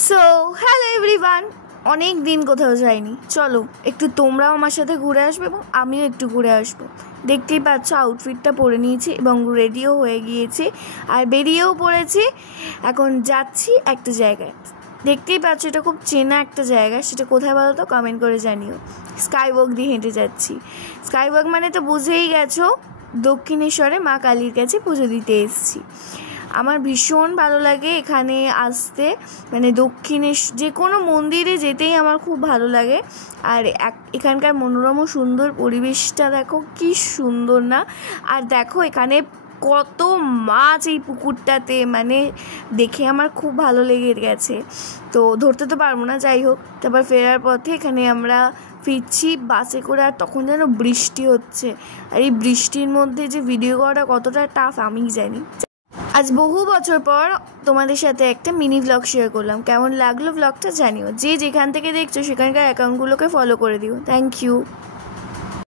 So hello everyone, অনেক দিন কোথাও যাইনি। চলো একটু তোমরাও আমার সাথে ঘুরে আসবে এবং আমিও একটু ঘুরে আসবো। দেখতেই পাচ্ছ আউটফিটটা পরে নিয়েছি এবং রেডিও হয়ে গিয়েছি আর বেরিয়েও পড়েছি। এখন যাচ্ছি একটা জায়গায়, দেখতেই পাচ্ছ এটা খুব চেনা একটা জায়গা। সেটা কোথায় বলো তো, কমেন্ট করে জানিও। স্কাইওয়াক দিয়ে হেঁটে যাচ্ছি। স্কাইওয়াক মানে তো বুঝেই গেছো, দক্ষিণেশ্বরে মা কালীর কাছে পুজো দিতে এসেছি। আমার ভীষণ ভালো লাগে এখানে আসতে, মানে যে কোনো মন্দিরে যেতেই আমার খুব ভালো লাগে। আর এখানকার মনোরম সুন্দর পরিবেশটা দেখো, কি সুন্দর না? আর দেখো এখানে কত মাছ এই পুকুরটাতে, মানে দেখে আমার খুব ভালো লেগে গেছে। তো ধরতে তো পারবো না, যাই হোক। তারপর ফেরার পথে এখানে আমরা ফিরছি বাসে করে, আর তখন যেন বৃষ্টি হচ্ছে। আর এই বৃষ্টির মধ্যে যে ভিডিও করাটা কতটা টাফ আমি জানি। আজ বহু বছর পর তোমাদের সাথে একটা মিনি ব্লগ শেয়ার করলাম। কেমন লাগলো ব্লগটা জানিও। যে যেখান থেকে দেখছো সেখানকার অ্যাকাউন্টগুলোকে ফলো করে দিও। Thank you.